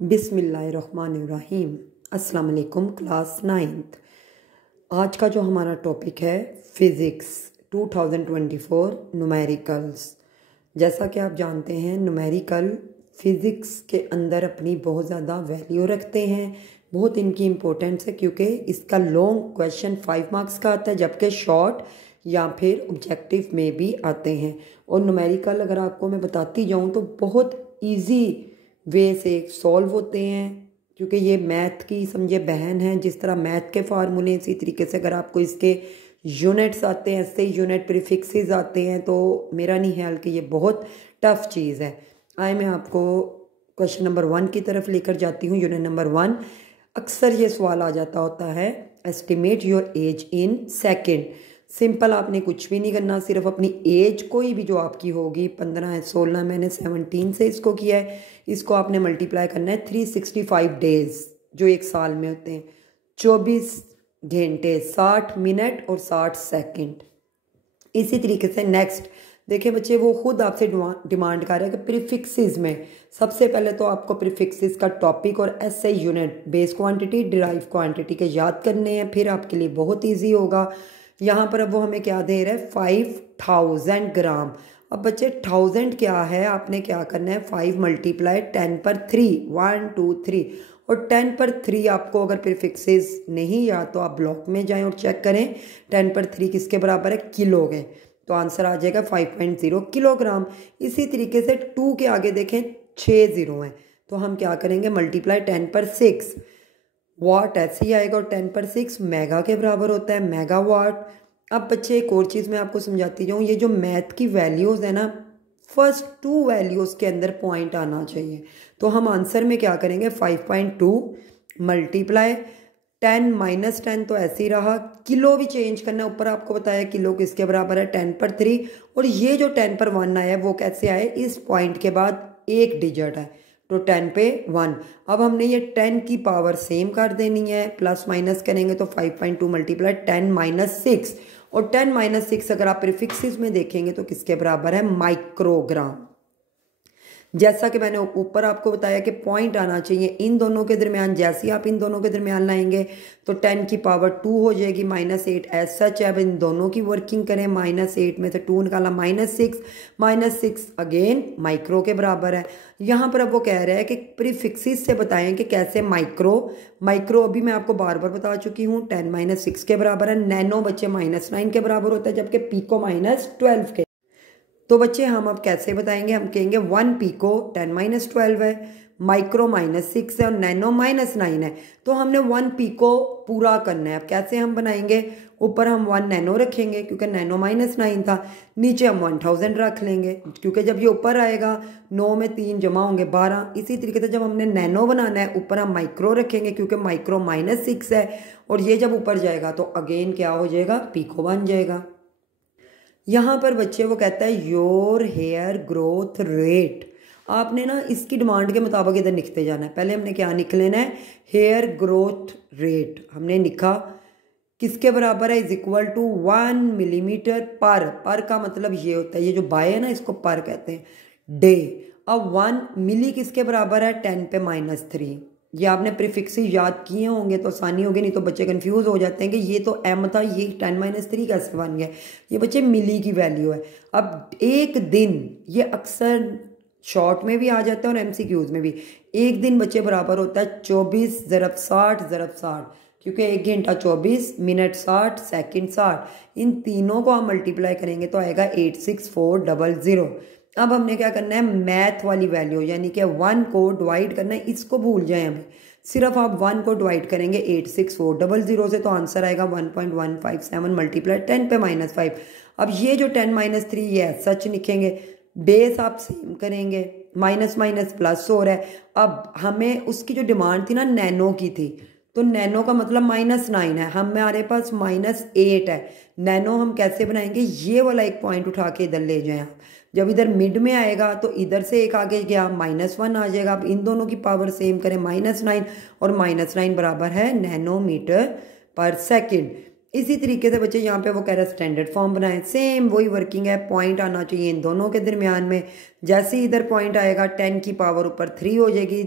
बिस्मिल्लाहिर्रहमानिर्रहीम। अस्सलाम वालेकुम क्लास 9th। आज का जो हमारा टॉपिक है फ़िज़िक्स 2024 न्यूमेरिकल्स। जैसा कि आप जानते हैं न्यूमेरिकल फ़िज़िक्स के अंदर अपनी बहुत ज़्यादा वैल्यू रखते हैं, बहुत इनकी इम्पोर्टेंस है क्योंकि इसका लॉन्ग क्वेश्चन 5 मार्क्स का आता है जबकि शॉर्ट या फिर ऑब्जेक्टिव में भी आते हैं। और न्यूमेरिकल अगर आपको मैं बताती जाऊँ तो बहुत ईजी वे से सॉल्व होते हैं क्योंकि ये मैथ की समझे बहन है। जिस तरह मैथ के फार्मूले इसी तरीके से अगर आपको इसके यूनिट्स आते हैं, ऐसे यूनिट प्रीफिक्सेस आते हैं, तो मेरा नहीं ख्याल कि ये बहुत टफ चीज़ है। आए मैं आपको क्वेश्चन नंबर 1 की तरफ लेकर जाती हूँ। यूनिट नंबर 1 अक्सर ये सवाल आ जाता होता है, estimate your age in second. Simple, आपने कुछ भी नहीं करना, सिर्फ अपनी एज कोई भी जो आपकी होगी, 15 है, 16, मैंने 17 से इसको किया है, इसको आपने मल्टीप्लाई करना है 365 डेज जो एक साल में होते हैं, 24 घंटे, 60 मिनट और 60 सेकंड। इसी तरीके से नेक्स्ट देखिए बच्चे, वो खुद आपसे डिमांड कर रहे हैं कि प्रीफिक्सेस में सबसे पहले तो आपको प्रीफिक्सेस का टॉपिक और SI unit, base quantity, derive quantity के याद करने हैं, फिर आपके लिए बहुत ईजी होगा। यहाँ पर अब वो हमें क्या दे रहा है, 5000 ग्राम। अब बच्चे 1000 क्या है, आपने क्या करना है, 5 मल्टीप्लाई 10 पर 3, 1 2 3, और 10 पर 3 आपको अगर प्रीफिक्सेस नहीं याद तो आप ब्लॉक में जाएं और चेक करें 10 पर 3 किसके बराबर है, किलो के, तो आंसर आ जाएगा 5.0 किलोग्राम। इसी तरीके से 2 के आगे देखें 6 जीरो हैं, तो हम क्या करेंगे, मल्टीप्लाई 10 पर 6, वाट ऐसे ही आएगा, और 10 पर 6 मेगा के बराबर होता है, मेगावाट। अब बच्चे एक और चीज़ मैं आपको समझाती जाऊँ, ये जो मैथ की वैल्यूज़ है ना, फर्स्ट 2 वैल्यूज़ के अंदर पॉइंट आना चाहिए। तो हम आंसर में क्या करेंगे, 5.2 मल्टीप्लाई 10 माइनस 10 तो ऐसे ही रहा, किलो भी चेंज करना है, ऊपर आपको बताया किलो किसके बराबर है, 10 पर 3, और ये जो 10 पर 1 आया है वो कैसे आए, इस पॉइंट के बाद एक डिजिट है तो 10 पे 1। अब हमने ये 10 की पावर सेम कर देनी है, प्लस माइनस करेंगे तो 5.2 मल्टीप्लाई 10 माइनस 6, और 10 माइनस 6 अगर आप प्रीफिक्सेस में देखेंगे तो किसके बराबर है, माइक्रोग्राम। जैसा कि मैंने ऊपर आपको बताया कि पॉइंट आना चाहिए इन दोनों के दरमियान, जैसे ही आप इन दोनों के दरमियान लाएंगे तो 10 की पावर 2 हो जाएगी, -8 एज सच है। अब इन दोनों की वर्किंग करें, -8 में से 2 निकाला, -6 अगेन माइक्रो के बराबर है। यहाँ पर अब वो कह रहे हैं कि प्रीफिक्सेस से बताएं कि कैसे माइक्रो अभी मैं आपको बार बार बता चुकी हूँ, 10 - 6 के बराबर है। नैनो बच्चे -9 के बराबर होता है, जबकि पीको -12 के। तो बच्चे हम अब कैसे बताएंगे, हम कहेंगे 1 पीको 10 - 12 है, माइक्रो -6 है, और नैनो -9 है, तो हमने 1 पीको पूरा करना है। अब कैसे हम बनाएंगे, ऊपर हम 1 नैनो रखेंगे क्योंकि नैनो -9 था, नीचे हम 1000 रख लेंगे क्योंकि जब ये ऊपर आएगा 9 में 3 जमा होंगे 12। इसी तरीके से जब हमने नैनो बनाना है, ऊपर हम माइक्रो रखेंगे क्योंकि माइक्रो -6 है, और ये जब ऊपर जाएगा तो अगेन क्या हो जाएगा, पीको बन जाएगा। यहाँ पर बच्चे वो कहता है योर हेयर ग्रोथ रेट, आपने ना इसकी डिमांड के मुताबिक इधर लिखते जाना है। पहले हमने क्या लिख लेना है, हेयर ग्रोथ रेट हमने लिखा किसके बराबर है, इज इक्वल टू 1 मिलीमीटर पर का मतलब ये होता है, ये जो बाय है ना इसको पर कहते हैं, डे। अब 1 मिली किसके बराबर है, 10 पे -3। ये आपने प्रीफिक्सेस याद किए होंगे तो आसानी होगी, नहीं तो बच्चे कंफ्यूज हो जाते हैं कि ये तो एम था, ये 10 - 3 कैसे बन गया। ये बच्चे मिली की वैल्यू है। अब एक दिन, ये अक्सर शॉर्ट में भी आ जाता है और एमसीक्यूज में भी, एक दिन बच्चे बराबर होता है 24 × 60 × 60, क्योंकि 1 घंटा 24 मिनट 60 सेकंड 60, इन तीनों को हम मल्टीप्लाई करेंगे तो आएगा 86400। अब हमने क्या करना है, मैथ वाली वैल्यू यानी कि 1 को डिवाइड करना है, इसको भूल जाए हमें, सिर्फ आप 1 को डिवाइड करेंगे 86400 से, तो आंसर आएगा 1.157 मल्टीप्लाई 10 पे -5। अब ये जो 10 - 3 ये सच लिखेंगे, बेस आप सेम करेंगे, माइनस माइनस प्लस हो रहा है। अब हमें उसकी जो डिमांड थी ना नैनो की थी, तो नैनो का मतलब -9 है, हमारे पास -8 है। नैनो हम कैसे बनाएंगे, ये वाला एक पॉइंट उठा के इधर ले जाएं आप, जब इधर मिड में आएगा तो इधर से एक आगे गया, -1 आ जाएगा। अब इन दोनों की पावर सेम करें, -9 और -9 बराबर है नैनोमीटर पर सेकंड। इसी तरीके से बच्चे यहाँ पे वो कह रहे हैं स्टैंडर्ड फॉर्म बनाएं, सेम वही वर्किंग है, पॉइंट आना चाहिए इन दोनों के दरमियान में। जैसे ही इधर पॉइंट आएगा 10 की पावर ऊपर 3 हो जाएगी,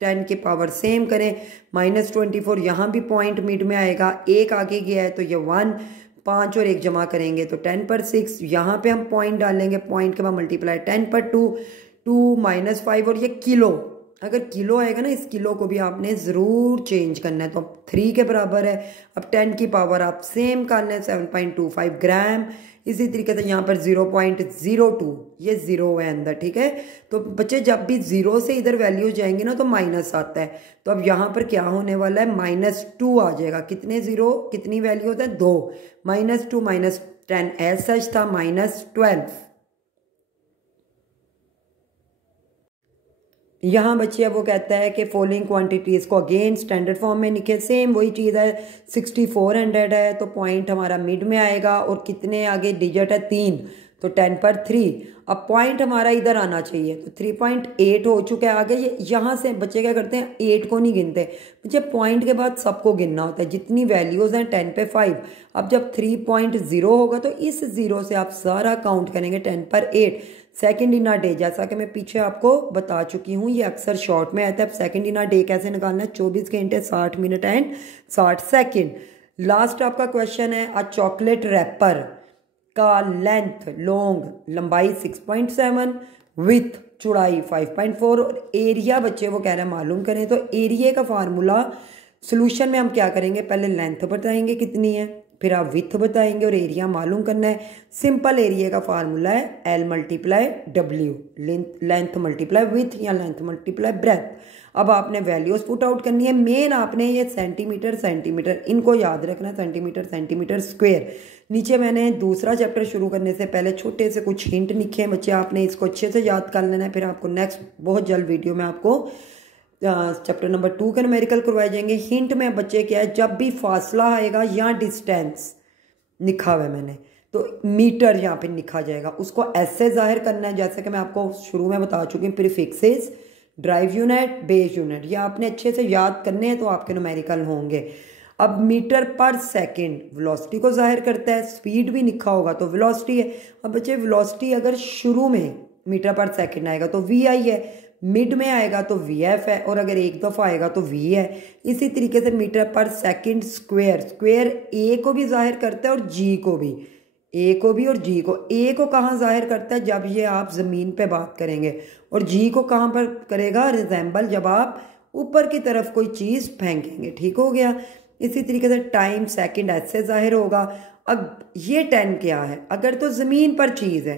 10 की पावर सेम करें, -24 यहाँ भी पॉइंट मिड में आएगा, एक आगे गया है तो ये 1, 5 और 1 जमा करेंगे तो 10 पर 6, यहाँ पे हम पॉइंट डालेंगे, पॉइंट के बाद मल्टीप्लाई 10 पर 2, 2 -5 और ये किलो, अगर किलो आएगा ना, इस किलो को भी आपने ज़रूर चेंज करना है, तो 3 के बराबर है। अब 10 की पावर आप सेम कर लें, 7.25 ग्राम। इसी तरीके से यहाँ पर 0.02, ये ज़ीरो है अंदर, ठीक है। तो बच्चे जब भी ज़ीरो से इधर वैल्यू जाएंगे ना तो माइनस आता है, तो अब यहाँ पर क्या होने वाला है, -2 आ जाएगा। कितने ज़ीरो, कितनी वैल्यू होता है, 2, -2 -10 एज सच था -12। यहाँ बच्चे अब वो कहता है कि फॉलोइंग क्वांटिटीज़ को अगेन स्टैंडर्ड फॉर्म में लिखे, सेम वही चीज़ है, 6400 है तो पॉइंट हमारा मिड में आएगा और कितने आगे डिजिट है, 3, तो 10 पर 3। अब पॉइंट हमारा इधर आना चाहिए, तो 3.8 हो चुका है आगे। ये यहाँ से बच्चे क्या करते हैं, 8 को नहीं गिनते बच्चे, पॉइंट के बाद सबको गिनना होता है, जितनी वैल्यूज़ हैं 10 पे 5। अब जब 3.0 होगा तो इस ज़ीरो से आप सारा काउंट करेंगे 10 पर 8। सेकंड इन अ डे, जैसा कि मैं पीछे आपको बता चुकी हूँ, ये अक्सर शॉर्ट में आता है। सेकंड इन अ डे कैसे निकालना है, 24 घंटे 60 मिनट एंड 60 सेकंड। लास्ट आपका क्वेश्चन है, अ चॉकलेट रैपर का लेंथ, लॉन्ग लंबाई 6.7, विथ चौड़ाई 5.4 और एरिया बच्चे वो कह रहे हैं मालूम करें। तो एरिया का फार्मूला सोल्यूशन में हम क्या करेंगे, पहले लेंथ बताएंगे कितनी है, फिर आप विथ बताएंगे और एरिया मालूम करना है। सिंपल एरिया का फार्मूला है L × W, length multiply with या लेंथ मल्टीप्लाई ब्रेथ। अब आपने वैल्यूज पुट आउट करनी है। मेन आपने ये सेंटीमीटर इनको याद रखना, सेंटीमीटर स्क्वायर। नीचे मैंने दूसरा चैप्टर शुरू करने से पहले छोटे से कुछ हिंट लिखे हैं बच्चे, आपने इसको अच्छे से याद कर लेना है। फिर आपको नेक्स्ट बहुत जल्द वीडियो में आपको चैप्टर नंबर 2 के न्यूमेरिकल करवाए जाएंगे। हिंट में बच्चे क्या है, जब भी फासला आएगा या डिस्टेंस लिखा हुआ है मैंने, तो मीटर यहाँ पे लिखा जाएगा, उसको ऐसे जाहिर करना है जैसे कि मैं आपको शुरू में बता चुकी हूँ। Prefixes, drive unit, base unit, ये आपने अच्छे से याद करने हैं तो आपके न्यूमेरिकल होंगे। अब मीटर पर सेकंड वेलोसिटी को जाहिर करता है, स्पीड भी लिखा होगा तो वेलोसिटी है। अब बच्चे वेलोसिटी अगर शुरू में मीटर पर सेकंड आएगा तो वी आई है, मिड में आएगा तो वी एफ है, और अगर एक दफ़ा आएगा तो वी है। इसी तरीके से मीटर पर सेकंड स्क्वायर, स्क्वायर ए को भी जाहिर करता है और जी को भी, ए को भी और जी को। ए को कहाँ जाहिर करता है, जब ये आप ज़मीन पे बात करेंगे, और जी को कहाँ पर करेगा, रिजेंबल, जब आप ऊपर की तरफ कोई चीज़ फेंकेंगे। ठीक हो गया। इसी तरीके से टाइम सेकंड ऐसे जाहिर होगा। अब ये 10 क्या है, अगर तो ज़मीन पर चीज़ है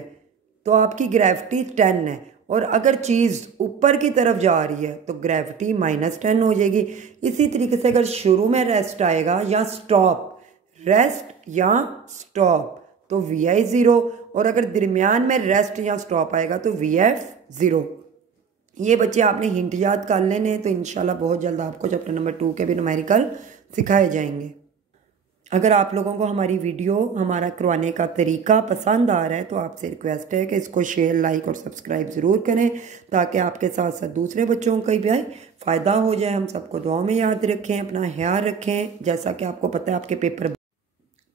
तो आपकी ग्रेविटी 10 है, और अगर चीज़ ऊपर की तरफ जा रही है तो ग्रेविटी -10 हो जाएगी। इसी तरीके से अगर शुरू में रेस्ट आएगा या स्टॉप, रेस्ट या स्टॉप, तो वी आई 0, और अगर दरमियान में रेस्ट या स्टॉप आएगा तो वी एफ 0। ये बच्चे आपने हिंट याद कर लेने, तो इंशाल्लाह बहुत जल्द आपको चैप्टर नंबर 2 के भी न्यूमेरिकल सिखाए जाएंगे। अगर आप लोगों को हमारी वीडियो, हमारा करवाने का तरीका पसंद आ रहा है तो आपसे रिक्वेस्ट है कि इसको शेयर, लाइक और सब्सक्राइब ज़रूर करें, ताकि आपके साथ साथ दूसरे बच्चों का भी फ़ायदा हो जाए। हम सबको दुआ में याद रखें, अपना ख्याल रखें। जैसा कि आपको पता है आपके पेपर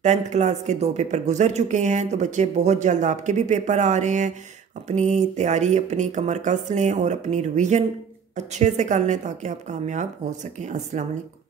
10th क्लास के 2 पेपर गुजर चुके हैं, तो बच्चे बहुत जल्द आपके भी पेपर आ रहे हैं। अपनी तैयारी, अपनी कमर कस लें और अपनी रिवीजन अच्छे से कर लें ताकि आप कामयाब हो सकें। अस्सलाम वालेकुम।